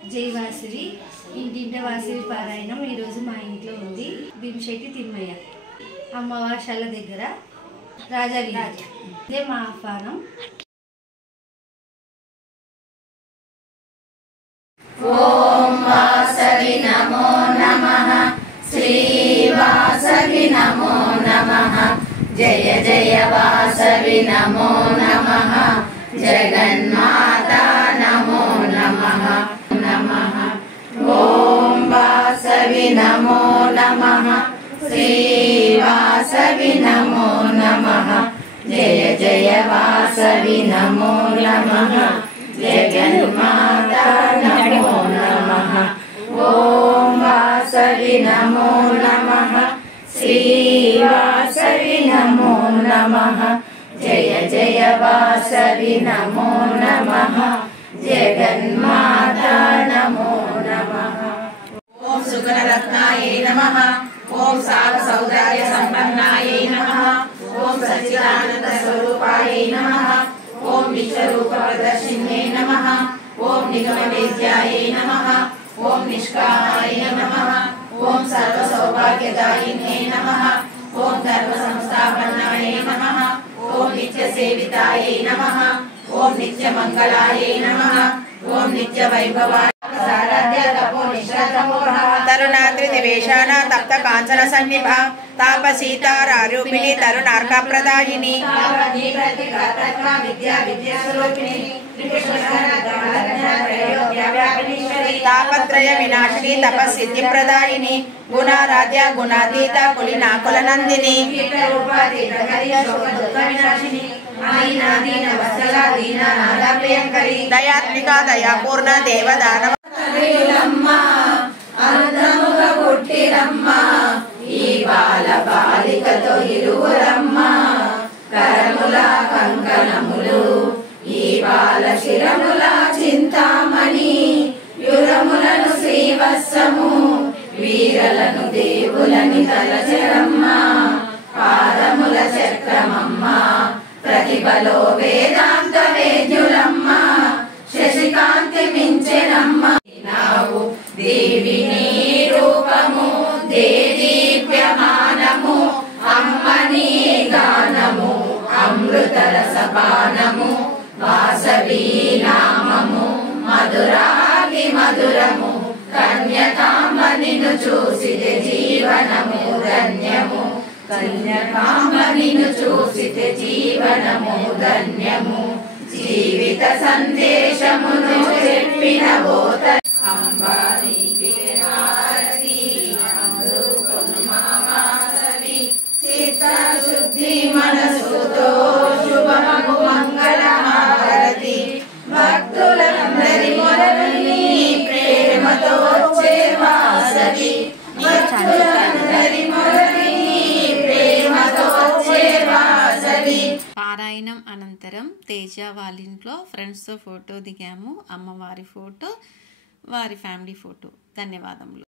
జై వాసవి ఇంటింట వాసవి పారాయణం ఈరోజు మా ఇంట్లో ఉంది. భీమశెట్టి తిమ్మయ్య అమ్మవాషాల దగ్గర రాజావిరాజ ఇదే మా ఆహ్వానం. ఓం వాసవి నమో నమః. శ్రీ వాసవి నమో నమః. జయ జయ వాసవి నమో నమః. జగన్మాతా నమో నమః నమః. ఓం వాసవి నమో నమః. శ్రీ వాసవి నమో నమః. జయ జయ వాసవి నమో నమః. జగన్మాతా నమో నమః. ఓం వాసవి నమో నమః. శ్రీ వాసవి నమో నమః. జయ జయ వాసవి నమో నమః. జగన్మాతా నమో నమః. ఓం సుగణరత్నాయై నమః. ఓం సాగ సౌందర్య సంపన్నాయై నమః. ఓం సచ్చిదానంద స్వరూపాయై నమః. ఓం విశ్వరూప ప్రదర్శిన్యై నమః. ఓం నిగమ వేద్యాయై నమః. ఓం నిష్కామాయ నమః. ఓం సర్వ సౌభాగ్యదాయిన్యై నమః. ఓం ధర్మ సంస్థాపనాయై నమః. ఓం నిత్య సేవితాయై నమః. ఓం నిత్య మంగళాయై నమః. ఓం నిత్య వైభవాయ తరుణాద్రి నివేశాన తప్త కాంచన సన్నిభ తాపసీతారూపిణి తరుణార్క ప్రదాయిని తాపత్రయ వినాశిని తపస్సిద్ధి ప్రదాయిని గుణారాధ్య గుణాతీత కులినాకుల నందిని దయాత్మిక దయాపూర్ణ దేవదానవ ఈ బాల బాలికతో ఇరువురమ్మ కరముల కంకణములు ఈ బాల శిరముల చింతామణి యురములను శ్రీవత్సము వీరలను దేవులని తలచరమ్మ పాదముల చక్రమమ్మ ప్రతిభలో వేదాంత వేద్యులమ్మ శశికాంతి మించెనమ్మ నావు దేవి నీ రూపము దేదీప్యమానము అమ్మ నీ గానము అమృత రసపానము వాసవి నామము మధురాగి మధురము కన్యకాంబ నిన్ను చూసితే జీవనము ధన్యము కన్యకాంబ నిన్ను చూసితే జీవనము ధన్యము జీవిత సందేశమును చెప్పిన బోత అంబానికి హారతి అందుకొను మా వాసవి చిత్తశుద్ధి మనసుతో శుభమగు మంగళ హారతి భక్తులందరి మొరని ప్రేమతో వచ్చే వాసవి భక్తులందరి మొరని ప్రేమతో వచ్చే వాసవి. పారాయణం అనంతరం తేజ వాళ్ళ ఇంట్లో ఫ్రెండ్స్తో ఫోటో దిగాము. అమ్మవారి ఫోటో, వారి ఫ్యామిలీ ఫోటో. ధన్యవాదములు.